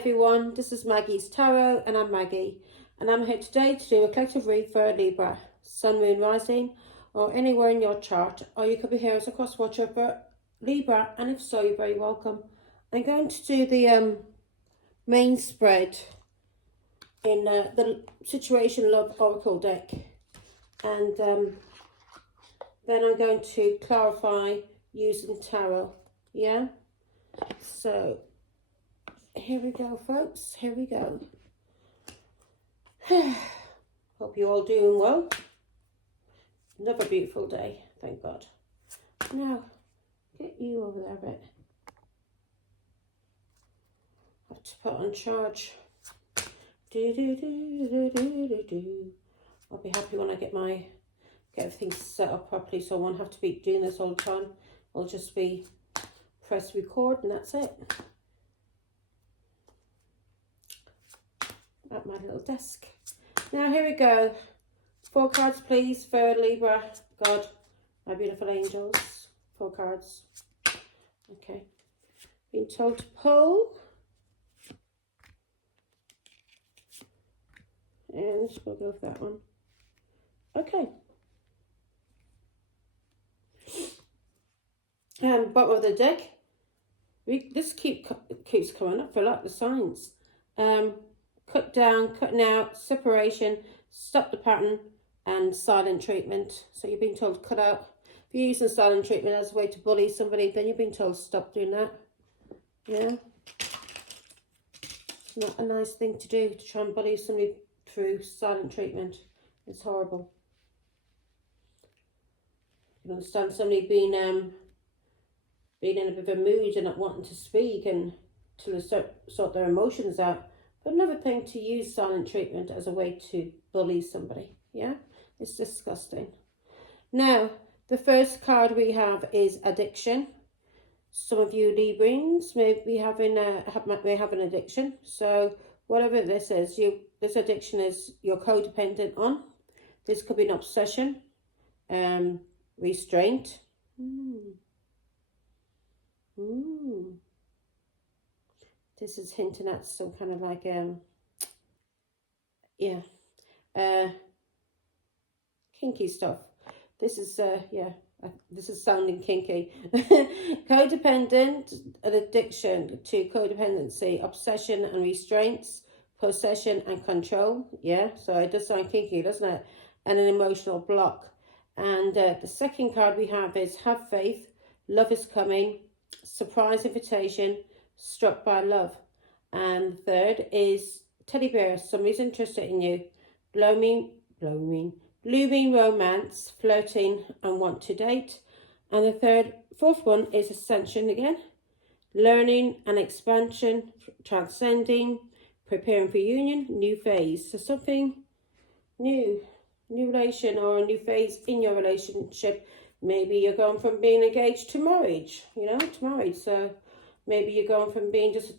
everyone, this is Maggie's Tarot and I'm Maggie, and I'm here today to do a collective read for Libra, Sun, Moon, Rising, or anywhere in your chart, or you could be here as a cross watcher for Libra, and if so, you're very welcome. I'm going to do the main spread in the Situation Love Oracle deck, and then I'm going to clarify using tarot. Yeah, so here we go, folks. Here we go. Hope you're all doing well. Another beautiful day, thank God. Now, get you over there a bit. Have to put on charge. I'll be happy when I get everything set up properly, so I won't have to be doing this all the time. I'll just be press record and that's it. At my little desk. Now here we go. 4 cards please for Libra. God, my beautiful angels. 4 cards. Okay. Being told to pull. And we'll go with that one. Okay. Bottom of the deck. This keeps coming up for like the signs. Cut down, cutting out, separation, stop the pattern, and silent treatment. So you're being told to cut out. If you're using silent treatment as a way to bully somebody, then you're being told to stop doing that. Yeah. It's not a nice thing to do, to try and bully somebody through silent treatment. It's horrible. You can understand somebody being in a bit of a mood and not wanting to speak and to sort their emotions out. But another thing to use silent treatment as a way to bully somebody. Yeah, it's disgusting. Now, the first card we have is addiction. Some of you Librans may be having an addiction. So whatever this is, this addiction is you're codependent on. This could be an obsession, restraint. This is hinting at some kind of like kinky stuff. This is this is sounding kinky. Codependent, an addiction to codependency, obsession and restraints, possession and control. Yeah, so it does sound kinky, doesn't it? And an emotional block. And the second card we have is have faith, love is coming, surprise invitation, struck by love. And third is teddy bear, somebody's interested in you, blooming romance, flirting and want to date. And the fourth one is ascension again, learning and expansion, transcending, preparing for union, new phase. So something new relation or a new phase in your relationship. Maybe you're going from being engaged to marriage, so maybe you're going from being just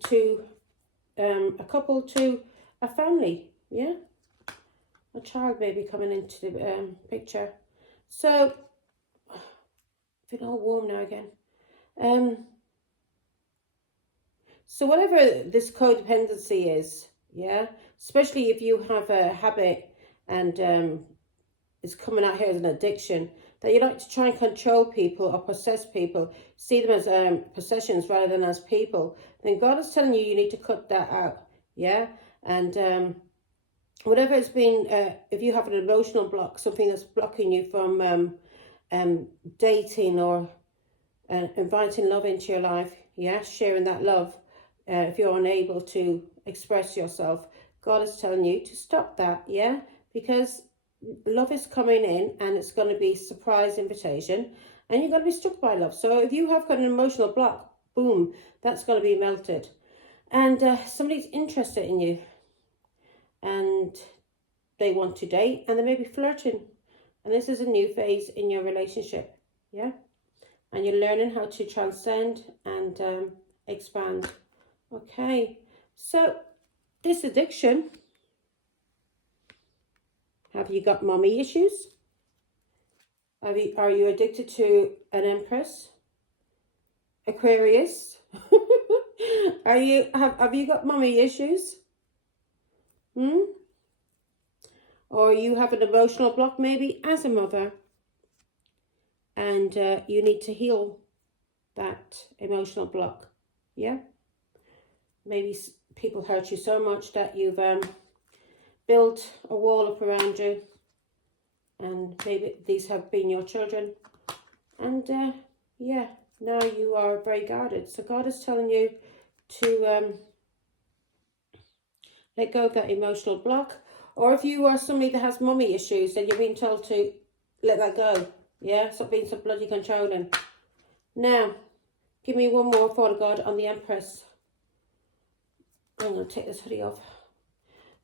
a couple to a family, yeah? A child may be coming into the picture. So, I feel all warm now again. So whatever this codependency is, yeah? Especially if you have a habit and it's coming out here as an addiction, that you like to try and control people or possess people, see them as possessions rather than as people, then God is telling you need to cut that out, yeah? And whatever it's been, if you have an emotional block, something that's blocking you from dating or inviting love into your life, yeah, sharing that love, if you're unable to express yourself, God is telling you to stop that, yeah? Because love is coming in and it's going to be surprise invitation and you're going to be struck by love. So if you have got an emotional block, boom, that's going to be melted. And somebody's interested in you and they want to date and they may be flirting. And this is a new phase in your relationship, yeah? And you're learning how to transcend and expand. Okay, so this addiction. Have you got mommy issues? Are you addicted to an Empress? Aquarius? Have you got mummy issues? Or you have an emotional block maybe as a mother, and you need to heal that emotional block. Yeah, maybe people hurt you so much that you've built a wall up around you, and maybe these have been your children, and yeah, now you are very guarded. So God is telling you to let go of that emotional block. Or if you are somebody that has mummy issues, then you're being told to let that go. Yeah, stop being so bloody controlling. Now, give me one more, Father God, on the Empress. I'm going to take this hoodie off.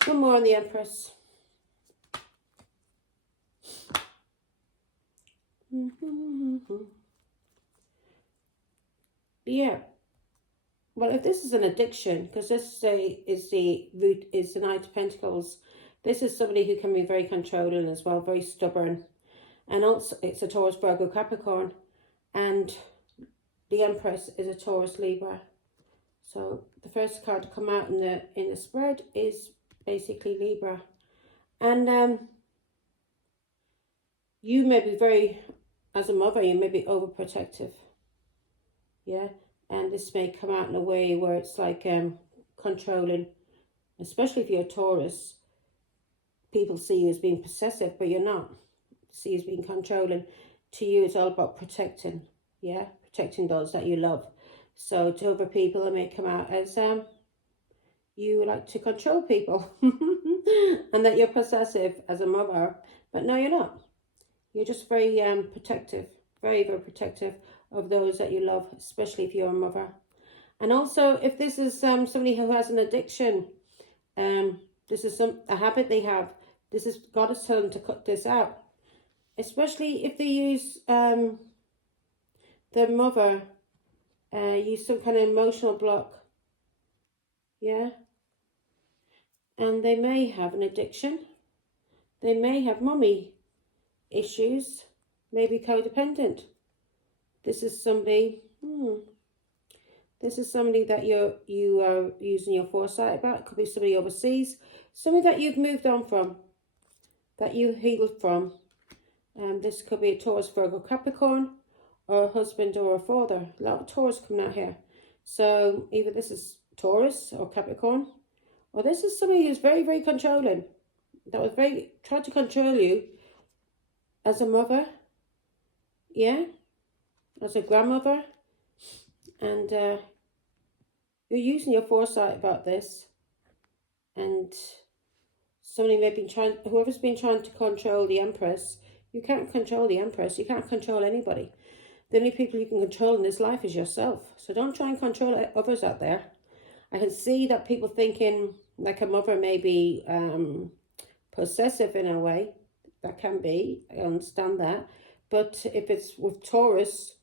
One more on the Empress. Yeah. Well, if this is an addiction, because this is the root, is the Knight of Pentacles, this is somebody who can be very controlling as well, very stubborn. And also, it's a Taurus, Virgo, Capricorn. And the Empress is a Taurus, Libra. So the first card to come out in the spread is basically Libra. And you may be very, as a mother, you may be overprotective. Yeah. And this may come out in a way where it's like controlling, especially if you're a Taurus. People see you as being possessive, but you're not. See you as being controlling. To you, it's all about protecting. Yeah, protecting those that you love. So to other people, it may come out as you like to control people, and that you're possessive as a mother. But no, you're not. You're just very protective, very, very protective of those that you love, especially if you're a mother. And also, if this is somebody who has an addiction, this is a habit they have, this is, God is telling them to cut this out. Especially if they use, their mother, use some kind of emotional block. Yeah. And they may have an addiction. They may have mummy issues, maybe codependent. This is somebody, this is somebody that you are using your foresight about. It could be somebody overseas, somebody that you've moved on from, that you healed from. This could be a Taurus, Virgo, Capricorn, or a husband or a father. A lot of Taurus coming out here. So either this is Taurus or Capricorn, or this is somebody who's very, very controlling. That was tried to control you as a mother. Yeah. As a grandmother. And you're using your foresight about this. And somebody may be whoever's been trying to control the Empress, you can't control the Empress. You can't control anybody. The only people you can control in this life is yourself. So don't try and control others out there. I can see that people thinking like a mother may be possessive in a way. That can be. I understand that. But if it's with Taurus,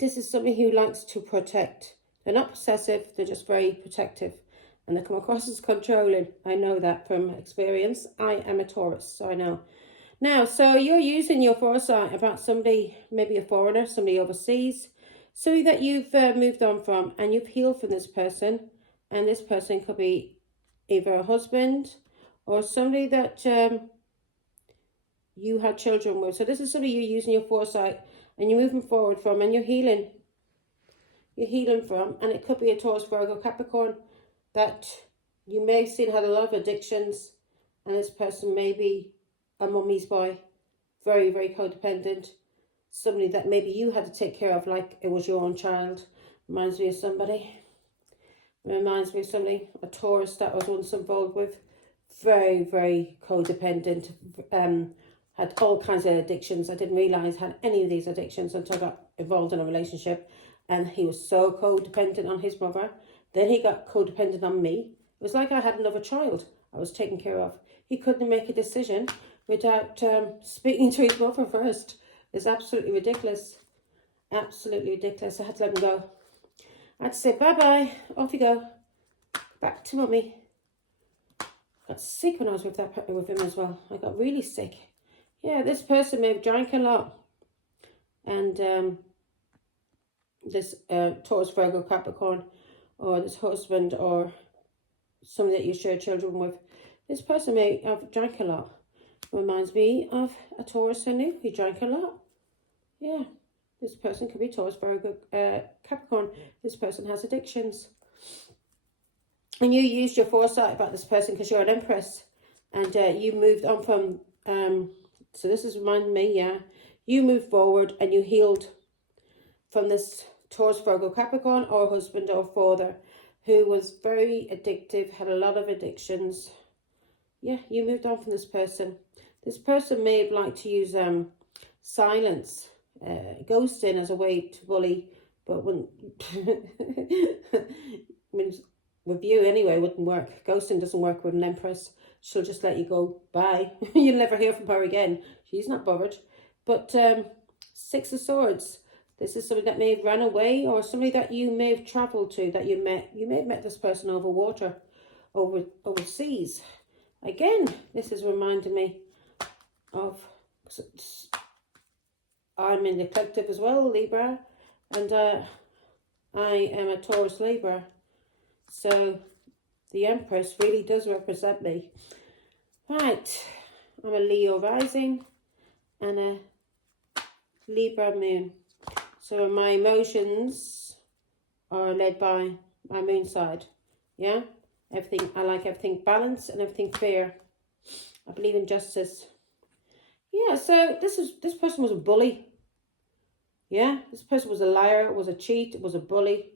this is somebody who likes to protect. They're not possessive. They're just very protective. And they come across as controlling. I know that from experience. I am a Taurus, so I know. Now, so you're using your foresight about somebody, maybe a foreigner, somebody overseas, somebody that you've moved on from, and you've healed from this person. And this person could be either a husband or somebody that you had children with. So this is somebody you're using your foresight and you're moving forward from, and you're healing. You're healing from, and it could be a Taurus, Virgo, Capricorn that you may have seen had a lot of addictions, and this person may be a mummy's boy, very, very codependent, somebody that maybe you had to take care of like it was your own child. Reminds me of somebody. Reminds me of somebody, a Taurus that I was once involved with, very, very codependent, had all kinds of addictions. I didn't realise had any of these addictions until I got involved in a relationship, and he was so codependent on his mother. Then he got codependent on me. It was like I had another child I was taking care of. He couldn't make a decision without speaking to his mother first. It's absolutely ridiculous. Absolutely ridiculous. I had to let him go. I had to say, bye-bye. Off you go. Back to mummy. Got sick when I was with him as well. I got really sick. Yeah, this person may have drank a lot. And this Taurus, Virgo, Capricorn or this husband, or somebody that you share children with. This person may have drank a lot. Reminds me of a Taurus I knew. He drank a lot. Yeah. This person could be Taurus, Virgo, Capricorn. This person has addictions. And you used your foresight about this person because you're an Empress. And you moved on from... so this is reminding me, yeah. You moved forward and you healed from this Taurus, Virgo, Capricorn, or husband or father who was very addictive, had a lot of addictions. Yeah, you moved on from this person. This person may have liked to use silence, ghosting as a way to bully, but wouldn't. With you anyway, wouldn't work. Ghosting doesn't work with an Empress. She'll just let you go. Bye. You'll never hear from her again. She's not bothered. But Six of Swords. This is somebody that may have ran away, or somebody that you may have travelled to, that you met. You may have met this person over water, overseas. Again, this is reminding me of... I'm in the collective as well, Libra, and I am a Taurus Libra. So the Empress really does represent me. Right, I'm a Leo rising and a Libra moon. So my emotions are led by my moon side. Yeah, everything, I like everything balanced and everything fair. I believe in justice. Yeah, so this person was a bully. Yeah, this person was a liar, was a cheat, was a bully.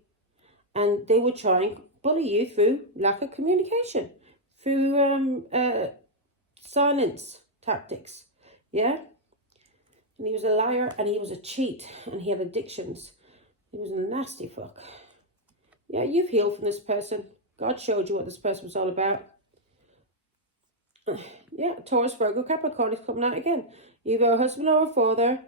And they would try and bully you through lack of communication, through silence tactics. Yeah? And he was a liar and he was a cheat and he had addictions. He was a nasty fuck. Yeah, you've healed from this person. God showed you what this person was all about. Yeah, Taurus, Virgo, Capricorn is coming out again. Either a husband or a father,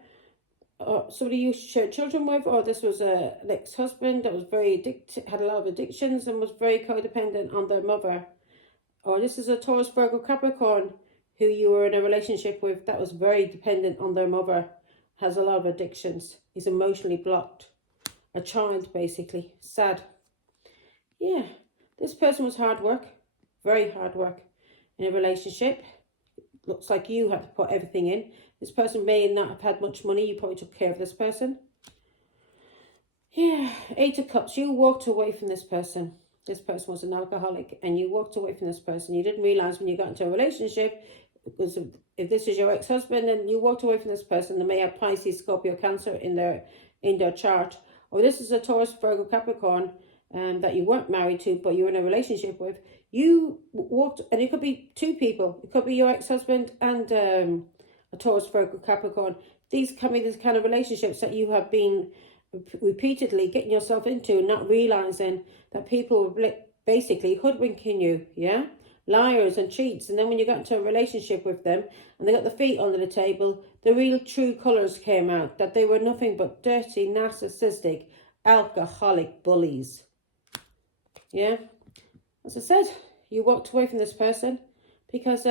or somebody you shared children with, or this was an ex-husband that was very addicted, had a lot of addictions and was very codependent on their mother. Or this is a Taurus, Virgo, Capricorn who you were in a relationship with that was very dependent on their mother, has a lot of addictions, is emotionally blocked. A child, basically. Sad. Yeah, this person was hard work, very hard work in a relationship. Looks like you had to put everything in. This person may not have had much money. You probably took care of this person. Yeah, Eight of Cups. You walked away from this person. This person was an alcoholic and you walked away from this person. You didn't realise when you got into a relationship, because if this is your ex-husband and you walked away from this person, they may have Pisces, Scorpio, Cancer in their chart. Or this is a Taurus, Virgo, Capricorn that you weren't married to, but you're in a relationship with. You walked, and it could be two people. It could be your ex-husband and a Taurus, Virgo, Capricorn. These can be the kind of relationships that you have been repeatedly getting yourself into, not realising that people were basically hoodwinking you, yeah? Liars and cheats. And then when you got into a relationship with them and they got the feet under the table, the real true colours came out, that they were nothing but dirty, narcissistic, alcoholic bullies. Yeah? As I said, you walked away from this person because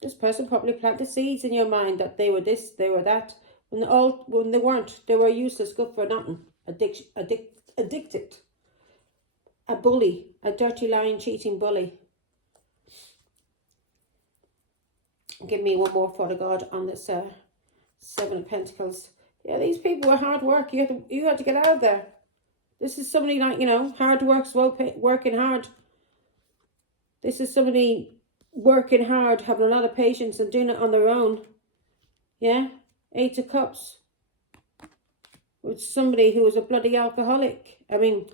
this person probably planted seeds in your mind that they were this, they were that, when they weren't. They were useless, good for nothing, addicted. A bully, a dirty, lying, cheating bully. Give me one more for the God on this Seven of Pentacles. Yeah, these people were hard work. You had to get out of there. This is somebody like, you know, hard work, working hard. This is somebody working hard, having a lot of patience and doing it on their own. Yeah? Eight of Cups. With somebody who was a bloody alcoholic. I mean,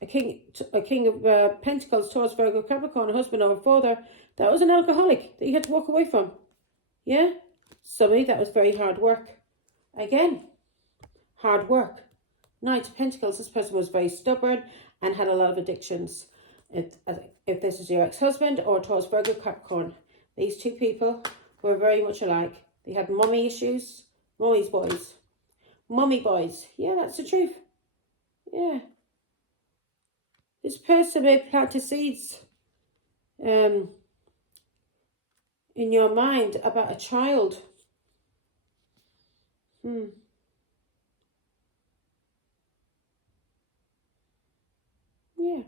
a king of Pentacles, Taurus, Virgo, Capricorn, a husband or a father, that was an alcoholic that you had to walk away from. Yeah? Somebody that was very hard work. Again, hard work. Knight of Pentacles, this person was very stubborn and had a lot of addictions. If this is your ex-husband or Taurus, Virgo, Capricorn, these two people were very much alike. They had mommy issues, mommy's boys. Mommy boys. Yeah, that's the truth. Yeah. This person may plant seeds in your mind about a child. Yeah.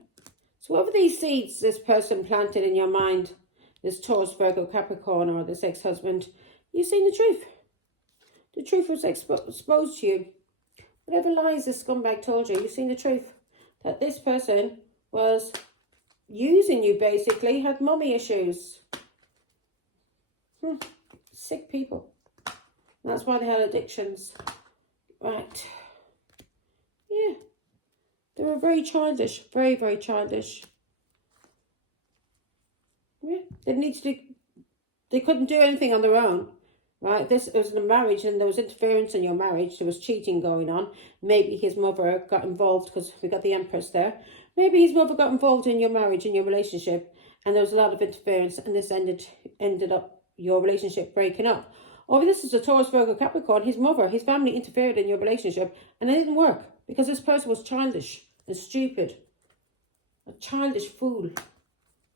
So whatever these seeds this person planted in your mind, this Taurus, Virgo, Capricorn, or this ex-husband, you've seen the truth. The truth was exposed to you. Whatever lies this scumbag told you, you've seen the truth. That this person was using you, basically, had mommy issues. Sick people. That's why they had addictions. Right. Yeah. They were very childish. Very, very childish. Yeah. They couldn't do anything on their own. Right, this was a marriage and there was interference in your marriage. There was cheating going on. Maybe his mother got involved because we got the Empress there. Maybe his mother got involved in your marriage, in your relationship, and there was a lot of interference and this ended up your relationship breaking up. Or this is a Taurus, Virgo, Capricorn. His mother, his family interfered in your relationship and it didn't work because this person was childish and stupid. A childish fool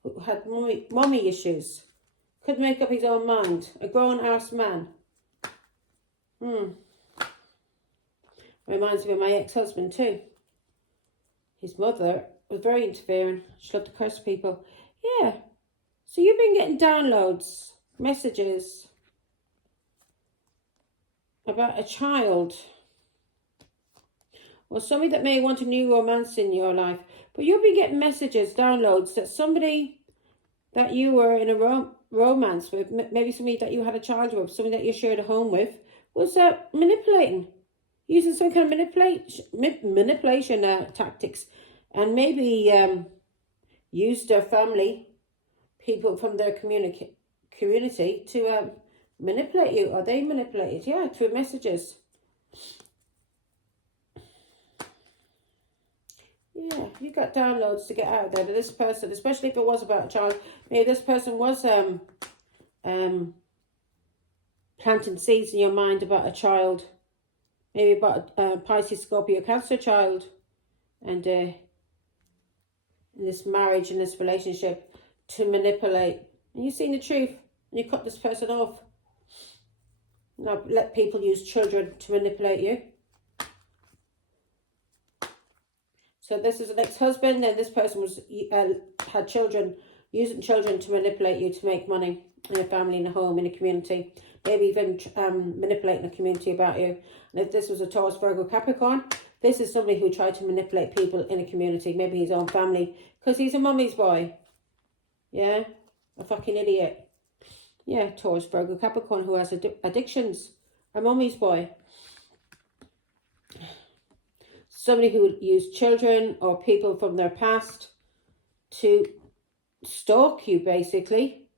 who had mommy issues. Couldn't make up his own mind. A grown-ass man. Reminds me of my ex-husband too. His mother was very interfering. She loved to curse people. Yeah. So you've been getting downloads, messages about a child. Or somebody that may want a new romance in your life. But you've been getting messages, downloads, that somebody that you were in a romance with, maybe somebody that you had a child with, somebody that you shared a home with, was manipulating, using some kind of manipulation tactics, and maybe used their family, people from their community to manipulate you, or they manipulated, yeah, through messages. Yeah, you got downloads to get out there to this person, especially if it was about a child. Maybe this person was planting seeds in your mind about a child. Maybe about a Pisces, Scorpio, Cancer child. And in this marriage, in this relationship, to manipulate. And you've seen the truth. And you cut this person off. Now let people use children to manipulate you. So this is an ex-husband, and this person was had children, using children to manipulate you to make money in a family, in a home, in a community. Maybe even manipulating a community about you. And if this was a Taurus, Virgo, Capricorn, this is somebody who tried to manipulate people in a community, maybe his own family, because he's a mummy's boy. Yeah, a fucking idiot. Yeah, Taurus, Virgo, Capricorn, who has addictions, a mummy's boy. Somebody who would use children or people from their past to stalk you, basically.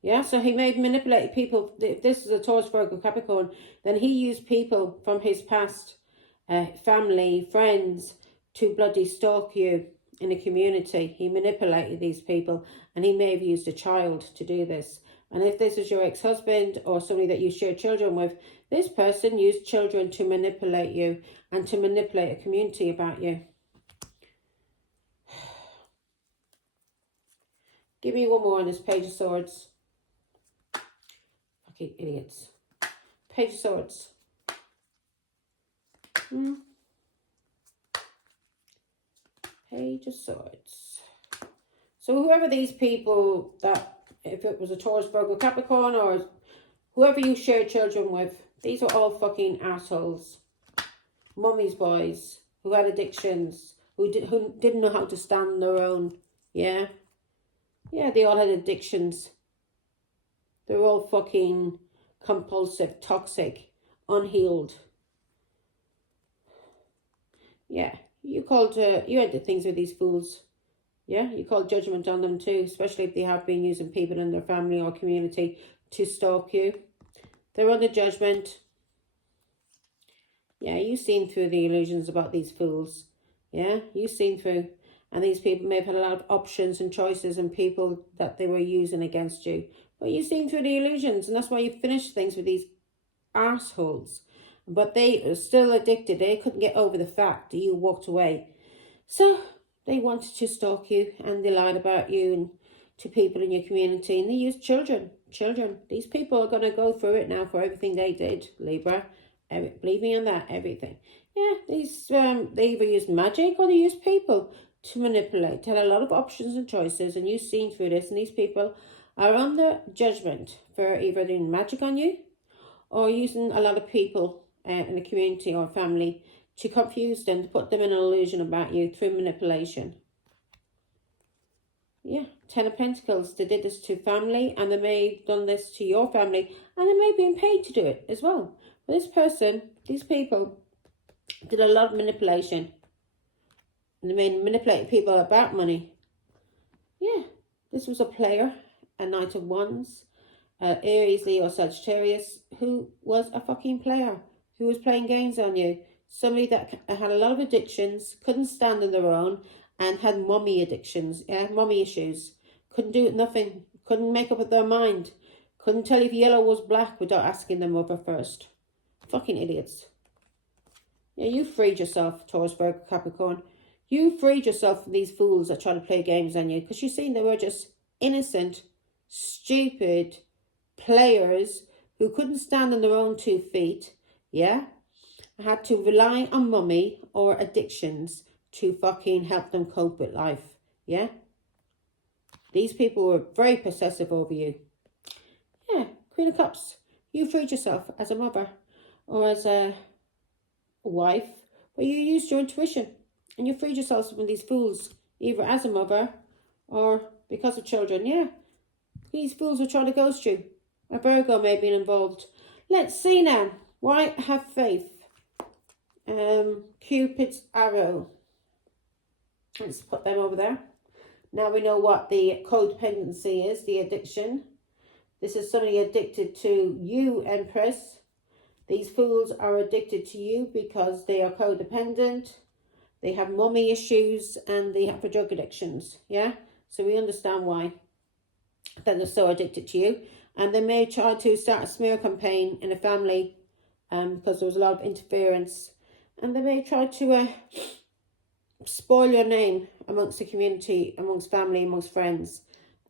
Yeah, so he may have manipulated people. If this is a Taurus, Virgo, Capricorn, then he used people from his past, family, friends, to bloody stalk you in a community. He manipulated these people, and he may have used a child to do this. And if this is your ex-husband or somebody that you share children with, this person used children to manipulate you and to manipulate a community about you. Give me one more on this Page of Swords. Fucking idiots. Page of Swords. Page of Swords. So whoever these people that, if it was a Taurus, Virgo, Capricorn, or whoever you share children with, these are all fucking assholes. Mummy's boys who had addictions, who didn't know how to stand on their own. Yeah? Yeah, they all had addictions. They're all fucking compulsive, toxic, unhealed. Yeah, you ended things with these fools. Yeah, you called judgment on them too, especially if they have been using people in their family or community to stalk you. They're under judgment. Yeah, you've seen through the illusions about these fools. Yeah, you've seen through. And these people may have had a lot of options and choices and people that they were using against you. But you've seen through the illusions, and that's why you finished things with these arseholes. But they are still addicted. They couldn't get over the fact that you walked away. So they wanted to stalk you, and they lied about you and to people in your community, and they used children. These people are going to go through it now for everything they did, Libra. Believe me on that, everything. Yeah, they either use magic or they use people. to manipulate. Had a lot of options and choices, and you've seen through this, and these people are under judgment for either doing magic on you or using a lot of people in the community or family to confuse them, to put them in an illusion about you through manipulation. Yeah, 10 of Pentacles. They did this to family, and they may have done this to your family, and they may have been paid to do it as well. But this person, these people, did a lot of manipulation. And they made manipulating people about money. Yeah, this was a player, a Knight of Wands, Aries, Leo, Sagittarius, who was a fucking player, who was playing games on you. Somebody that had a lot of addictions, couldn't stand on their own, and had mommy addictions, mommy issues. Couldn't do nothing, couldn't make up their mind. Couldn't tell if yellow was black without asking their mother first. Fucking idiots. Yeah, you freed yourself, Taurus, Virgo, Capricorn. You freed yourself from these fools that try to play games on you, because you seen they were just innocent, stupid players who couldn't stand on their own 2 feet, yeah? Had to rely on mummy or addictions to fucking help them cope with life, yeah? These people were very possessive over you. Yeah, Queen of Cups. You freed yourself as a mother or as a wife, but you used your intuition and you freed yourself from these fools, either as a mother or because of children, yeah? These fools were trying to ghost you. A Virgo may have been involved. Let's see now. Why have faith? Cupid's arrow. Let's put them over there. Now we know what the codependency is, the addiction. This is somebody addicted to you, Empress. These fools are addicted to you because they are codependent. They have mommy issues and they have drug addictions, yeah? So we understand why that they're so addicted to you. And they may try to start a smear campaign in a family because there was a lot of interference. And they may try to spoil your name amongst the community, amongst family, amongst friends.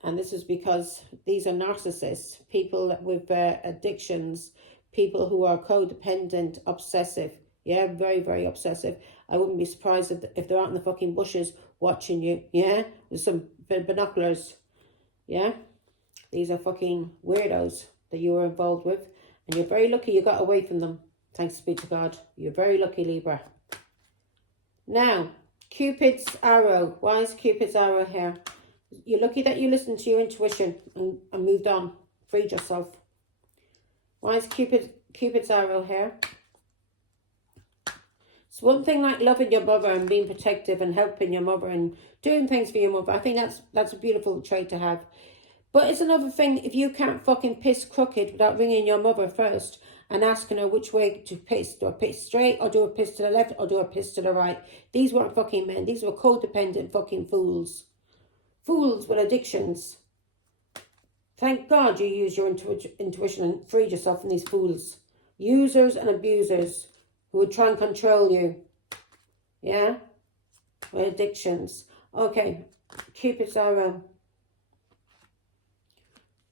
And this is because these are narcissists, people with addictions, people who are codependent, obsessive. Yeah, very, very obsessive. I wouldn't be surprised if they're out in the fucking bushes watching you, yeah? With some binoculars, yeah? These are fucking weirdos that you were involved with. And you're very lucky you got away from them. Thanks be to God. You're very lucky, Libra. Now, Cupid's arrow. Why is Cupid's arrow here? You're lucky that you listened to your intuition and moved on. Freed yourself. Why is Cupid's arrow here? It's one thing like loving your mother and being protective and helping your mother and doing things for your mother. I think that's a beautiful trait to have. But it's another thing if you can't fucking piss crooked without ringing your mother first and asking her which way to piss. Do I piss straight or do I piss to the left or do I piss to the right? These weren't fucking men. These were codependent fucking fools. Fools with addictions. Thank God you used your intuition and freed yourself from these fools. Users and abusers who would try and control you. Yeah? With addictions. Okay. Cupid's arrow.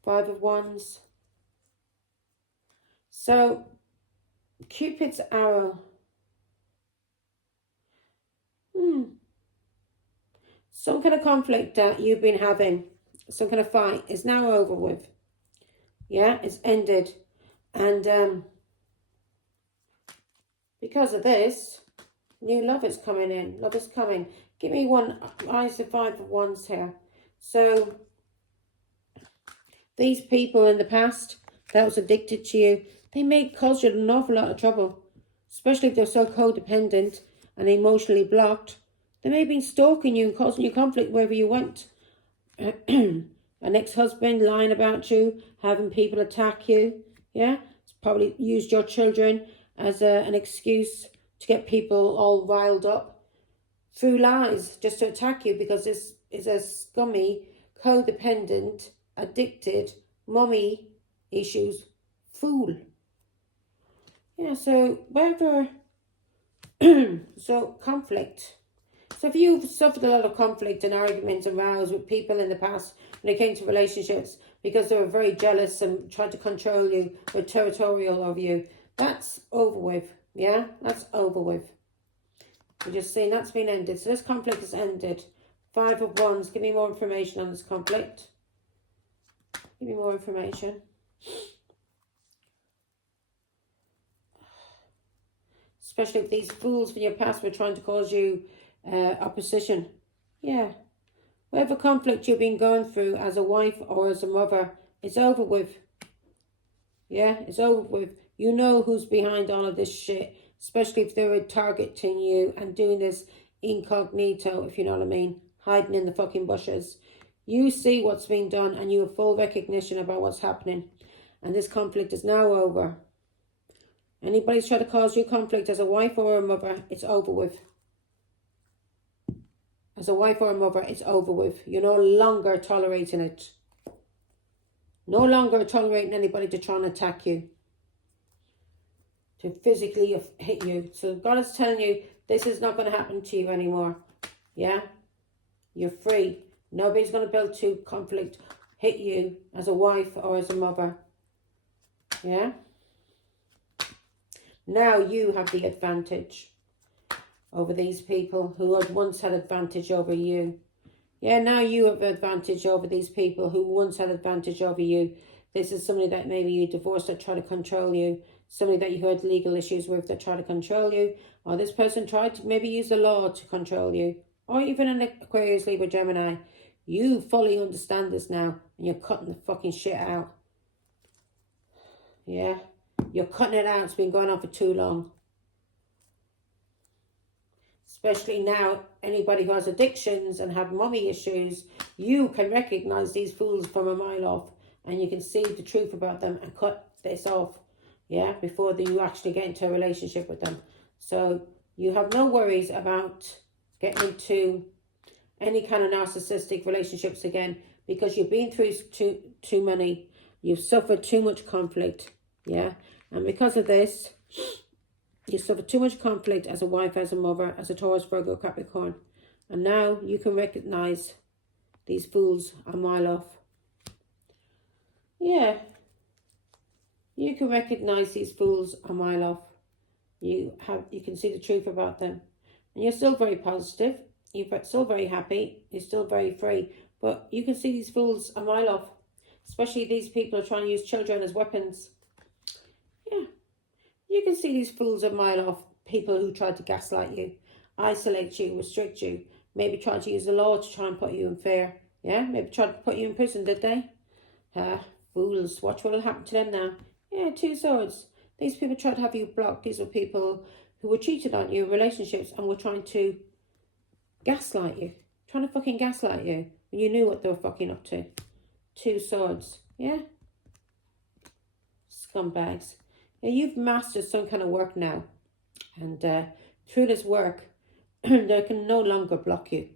5 of Wands. So, Cupid's arrow. Some kind of conflict that you've been having, some kind of fight is now over with. Yeah, it's ended. And because of this, new love is coming in. Love is coming. Give me one. Eyes of 5 of Wands here. So, these people in the past that was addicted to you, they may cause you an awful lot of trouble. Especially if they're so codependent and emotionally blocked. They may have been stalking you and causing you conflict wherever you went. An ex-husband lying about you, having people attack you. Yeah? It's probably used your children as an excuse to get people all riled up through lies just to attack you because this is a scummy, codependent, addicted, mommy issues fool. Yeah, so whether so conflict. So if you've suffered a lot of conflict and arguments and rows with people in the past when it came to relationships because they were very jealous and tried to control you, were territorial over you, that's over with. Yeah, that's over with. We're just saying that's been ended. So this conflict is ended. 5 of Wands. Give me more information on this conflict. Give me more information. Especially if these fools from your past were trying to cause you opposition. Yeah. Whatever conflict you've been going through as a wife or as a mother, it's over with. Yeah, it's over with. You know who's behind all of this shit. Especially if they're targeting you and doing this incognito, if you know what I mean. Hiding in the fucking bushes. You see what's being done and you have full recognition about what's happening. And this conflict is now over. Anybody's trying to cause you conflict as a wife or a mother, it's over with. As a wife or a mother, it's over with. You're no longer tolerating it. No longer tolerating anybody to try and attack you. To physically hit you. So God is telling you, this is not going to happen to you anymore. Yeah? You're free. Nobody's going to build to conflict, hit you as a wife or as a mother. Yeah? Now you have the advantage over these people who had once had advantage over you. Yeah, now you have advantage over these people who once had advantage over you. This is somebody that maybe you divorced that tried to control you. Somebody that you had legal issues with that tried to control you. Or this person tried to maybe use the law to control you. Or even an Aquarius, Libra, Gemini. You fully understand this now. And you're cutting the fucking shit out. Yeah. You're cutting it out. It's been going on for too long. Especially now, anybody who has addictions and have mommy issues, you can recognize these fools from a mile off. And you can see the truth about them and cut this off. Yeah, before you actually get into a relationship with them. So you have no worries about getting into any kind of narcissistic relationships again. Because you've been through too many. You've suffered too much conflict. Yeah. And because of this, you suffer too much conflict as a wife, as a mother, as a Taurus, Virgo, Capricorn. And now you can recognize these fools a mile off. Yeah. You can recognize these fools a mile off. You can see the truth about them. And you're still very positive. You're still very happy. You're still very free. But you can see these fools a mile off. Especially these people are trying to use children as weapons. Yeah. You can see these fools a mile off. People who try to gaslight you, isolate you, restrict you. Maybe try to use the law to try and put you in fear. Yeah, maybe try to put you in prison, did they? Fools. Watch what will happen to them now. Yeah, 2 swords. These people tried to have you blocked. These were people who were cheated on you in relationships and were trying to gaslight you. Trying to fucking gaslight you when you knew what they were fucking up to. 2 swords. Yeah? Scumbags. Yeah, you've mastered some kind of work now. And through this work, they can no longer block you.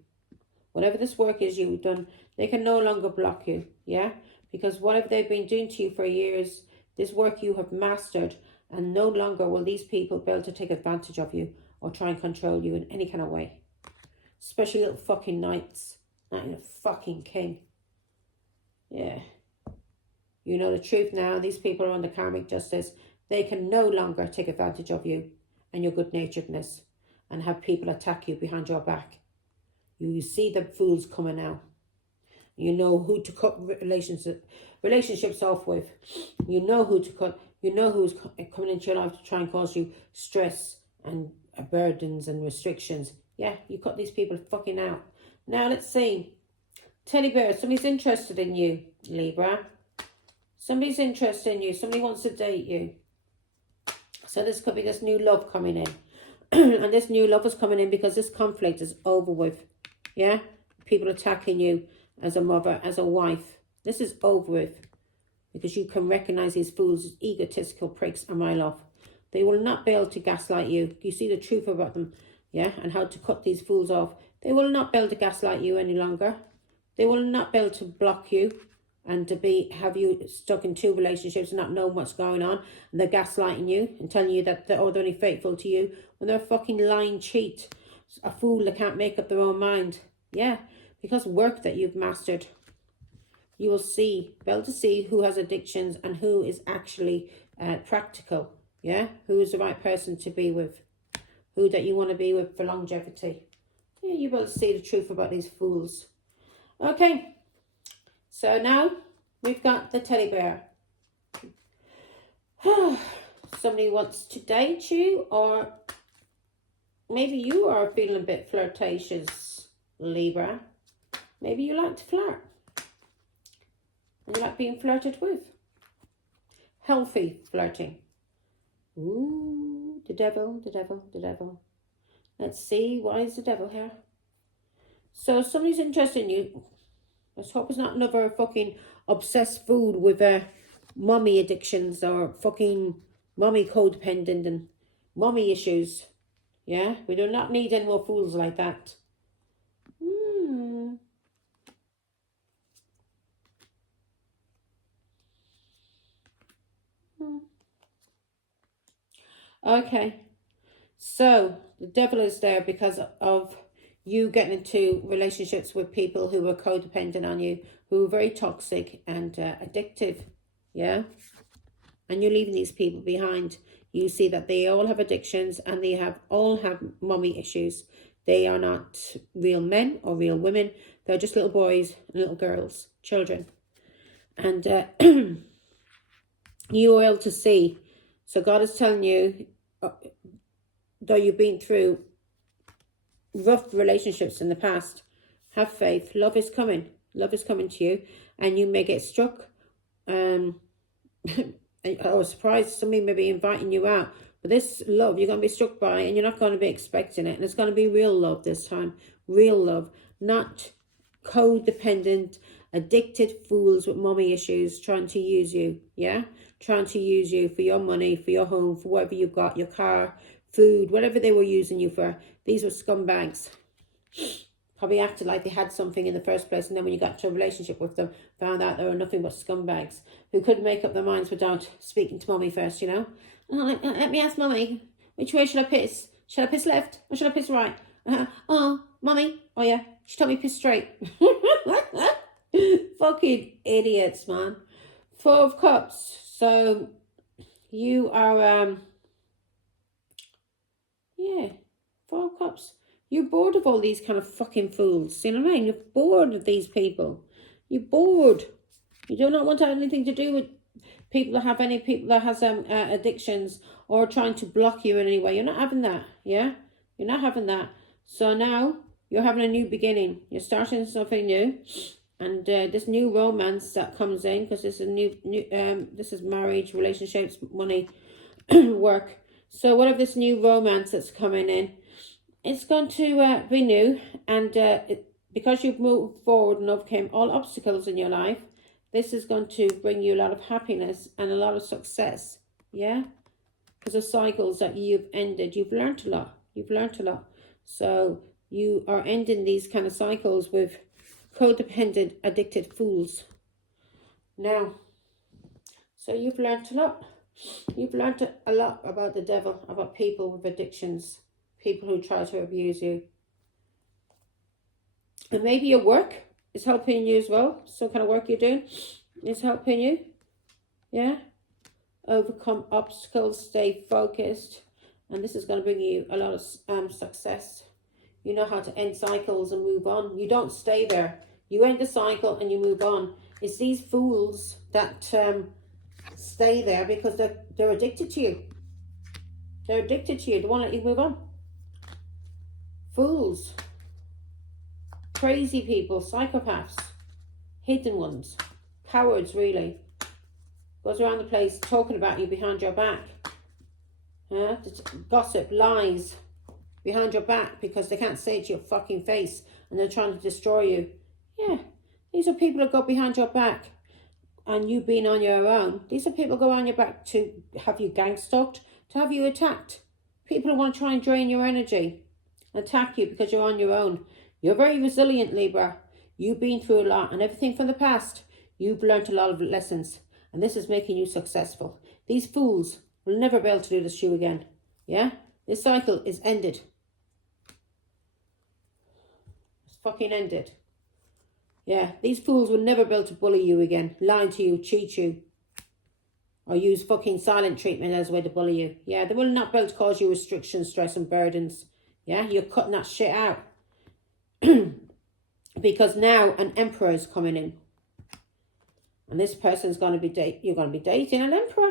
Whatever this work is you've done, they can no longer block you. Yeah? Because whatever they've been doing to you for years, this work you have mastered, and no longer will these people be able to take advantage of you or try and control you in any kind of way. Especially little fucking knights. Not even a fucking king. Yeah. You know the truth now. These people are under karmic justice. They can no longer take advantage of you and your good-naturedness and have people attack you behind your back. You see the fools coming now. You know who to cut relationships off with. You know who to cut. You know who's coming into your life to try and cause you stress and burdens and restrictions. Yeah, you cut these people fucking out. Now let's see. Teddy bear, somebody's interested in you, Libra. Somebody's interested in you. Somebody wants to date you. So this could be this new love coming in. And this new love is coming in because this conflict is over with. Yeah? People attacking you as a mother, as a wife. This is over with. Because you can recognize these fools as egotistical pricks a mile off. They will not be able to gaslight you. You see the truth about them. Yeah? And how to cut these fools off. They will not be able to gaslight you any longer. They will not be able to block you. And to have you stuck in 2 relationships and not know what's going on. And they're gaslighting you and telling you that they're only faithful to you. When they're a fucking lying cheat. A fool that can't make up their own mind. Yeah. Because work that you've mastered. You will be able to see who has addictions and who is actually practical. Yeah. Who is the right person to be with. who that you want to be with for longevity. Yeah, you better see the truth about these fools. Okay, so now we've got the teddy bear. Somebody wants to date you, or maybe you are feeling a bit flirtatious, Libra. Maybe you like to flirt. And you like being flirted with. Healthy flirting. Ooh, the devil, the devil, the devil. Let's see, why is the devil here? So somebody's interested in you. Let's hope it's not another fucking obsessed food with mommy addictions or fucking mommy codependent and mommy issues. Yeah, we do not need any more fools like that. Okay, so the devil is there because of you getting into relationships with people who are codependent on you, who are very toxic and addictive, yeah? And you're leaving these people behind. You see that they all have addictions and they all have mommy issues. They are not real men or real women. They're just little boys and little girls, children. And you are able to see. So God is telling you, though you've been through rough relationships in the past, have faith. Love is coming. Love is coming to you. And you may get struck. I was surprised somebody may be inviting you out. But this love you're going to be struck by, and you're not going to be expecting it. And it's going to be real love this time. Real love. Not codependent, addicted fools with mommy issues trying to use you. Yeah? Trying to use you for your money, for your home, for whatever you've got, your car, food, whatever they were using you for. These were scumbags. Probably acted like they had something in the first place, and then when you got into a relationship with them, found out they were nothing but scumbags who couldn't make up their minds without speaking to mommy first, you know? Let me ask mommy, which way should I piss? Should I piss left or should I piss right? Oh, mommy. Oh, yeah. She told me piss straight. Fucking idiots, man. Four of Cups. So, you are, yeah, Four of Cups. You're bored of all these kind of fucking fools. You know what I mean? You're bored of these people. You're bored. You do not want to have anything to do with people that has addictions or trying to block you in any way. You're not having that. Yeah? You're not having that. So now you're having a new beginning. You're starting something new. And this new romance that comes in, because this is this is marriage, relationships, money, work. So whatever this new romance that's coming in, it's going to be new, and because you've moved forward and overcame all obstacles in your life, this is going to bring you a lot of happiness and a lot of success, yeah? Because of cycles that you've ended, you've learned a lot. You've learned a lot. So you are ending these kind of cycles with codependent, addicted fools. Now, so you've learned a lot. You've learned a lot about the devil, about people with addictions, people who try to abuse you. And maybe your work is helping you as well. Some kind of work you're doing is helping you. Yeah? Overcome obstacles, stay focused. And this is going to bring you a lot of success. You know how to end cycles and move on. You don't stay there. You end the cycle and you move on. It's these fools that stay there because they're addicted to you. They're addicted to you. They won't let you move on. Fools. Crazy people. Psychopaths. Hidden ones. Cowards, really. Goes around the place talking about you behind your back. Gossip, lies behind your back because they can't say it to your fucking face and they're trying to destroy you. Yeah, these are people that go behind your back and you being on your own. These are people who go on your back to have you gang stalked, to have you attacked. People who want to try and drain your energy, attack you because you're on your own. You're very resilient, Libra. You've been through a lot and everything from the past. You've learned a lot of lessons and this is making you successful. These fools will never be able to do this to you again. Yeah? This cycle is ended. It's fucking ended. Yeah, these fools will never be able to bully you again, lie to you, cheat you. or use fucking silent treatment as a way to bully you. Yeah, they will not be able to cause you restrictions, stress and burdens. Yeah, you're cutting that shit out. Because now an emperor is coming in. And this person's going to be you're going to be dating an emperor.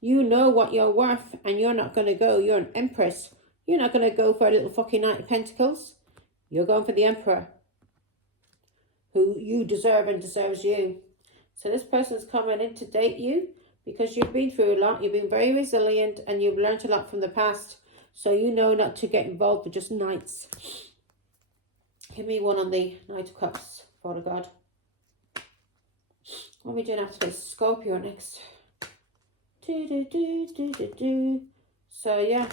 You know what you're worth, and you're not going to go. You're an empress. You're not going to go for a little fucking Knight of Pentacles. You're going for the emperor, who you deserve and deserves you. So this person's coming in to date you because you've been through a lot. You've been very resilient and you've learned a lot from the past. So you know not to get involved with just knights. Give me one on the Knight of Cups, Father God. What are we doing after this? Scorpio next. So yeah,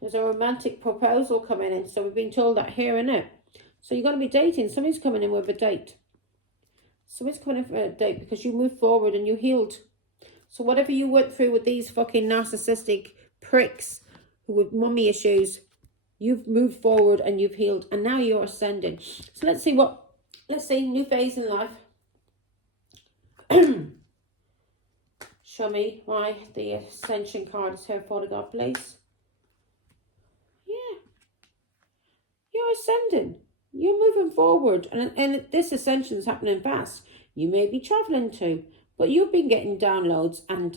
there's a romantic proposal coming in. So we've been told that here and now. So you're going to be dating. Somebody's coming in with a date. Somebody's coming in for a date because you moved forward and you healed. So whatever you went through with these fucking narcissistic pricks who with mummy issues, you've moved forward and you've healed. And now you're ascending. So let's see, new phase in life. Show me why the Ascension card is here, Father God, please. Yeah. You're ascending. You're moving forward. And this Ascension is happening fast. You may be traveling too. But you've been getting downloads and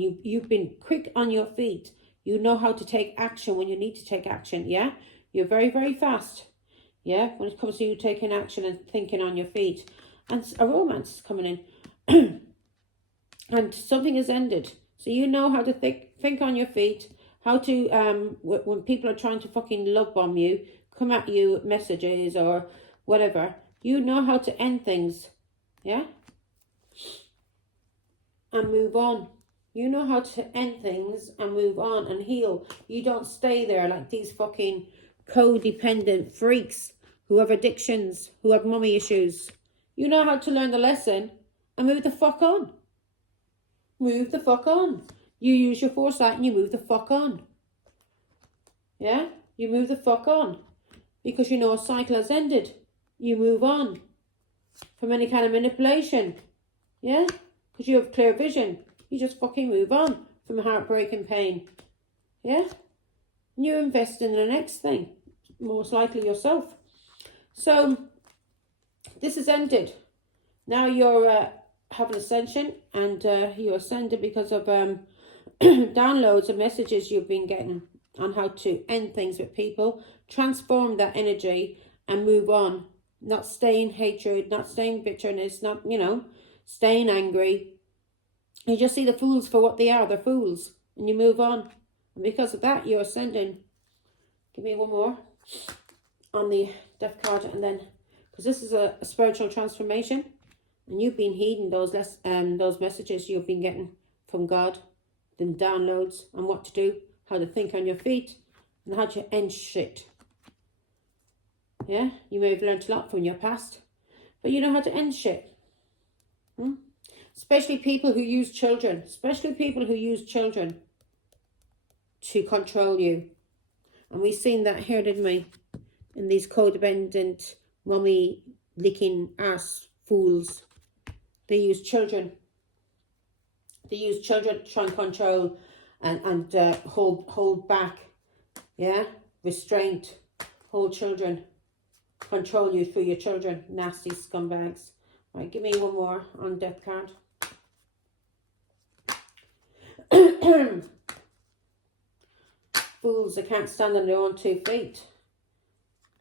you've been quick on your feet. You know how to take action when you need to take action, yeah? You're very, very fast, yeah? When it comes to you taking action and thinking on your feet. And a romance is coming in. And something has ended. So you know how to think on your feet. How to, when people are trying to fucking love bomb you, come at you with messages or whatever. You know how to end things, yeah? And move on. You know how to end things and move on and heal. You don't stay there like these fucking codependent freaks who have addictions, who have mummy issues. You know how to learn the lesson and move the fuck on. Move the fuck on. You use your foresight and you move the fuck on. Yeah? You move the fuck on. Because you know a cycle has ended. You move on from any kind of manipulation. Yeah? Because you have clear vision. You just fucking move on from heartbreak and pain. Yeah? And you invest in the next thing. Most likely yourself. So, this has ended. Now you're having ascension and you're ascended because of downloads and messages you've been getting on how to end things with people. Transform that energy and move on. Not stay in hatred, not stay in bitterness, not, staying angry. You just see the fools for what they are. They're fools. And you move on. And because of that, you're ascending. Give me one more on the death card. And then, because this is a spiritual transformation. And you've been heeding those messages you've been getting from God. The downloads on what to do. How to think on your feet. And how to end shit. Yeah? You may have learned a lot from your past. But you know how to end shit. Especially people who use children. Especially people who use children to control you. And we've seen that here, didn't we? In these codependent, mummy licking ass fools. They use children. They use children to try and control and hold back. Yeah? Restraint. Hold children. Control you through your children. Nasty scumbags. Right, give me one more on death card. Fools that can't stand on their own 2 feet.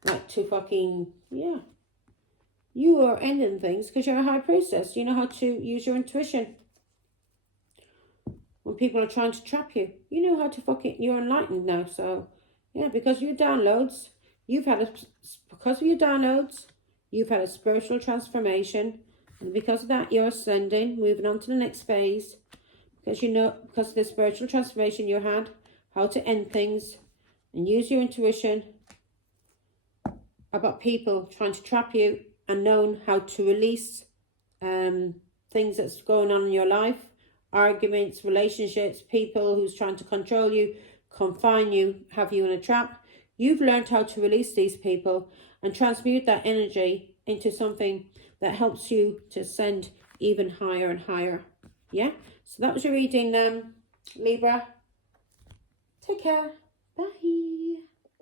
Like to fucking, yeah. You are ending things because you're a high priestess. You know how to use your intuition. When people are trying to trap you, you know how to fucking, you're enlightened now. So, yeah, because of your downloads, you've had a spiritual transformation. And because of that, you're ascending, moving on to the next phase. Because of the spiritual transformation you had, how to end things and use your intuition about people trying to trap you and knowing how to release things that's going on in your life, arguments, relationships, people who's trying to control you, confine you, have you in a trap. You've learned how to release these people and transmute that energy into something that helps you to ascend even higher and higher. Yeah, so that was your reading, Libra. Take care. Bye.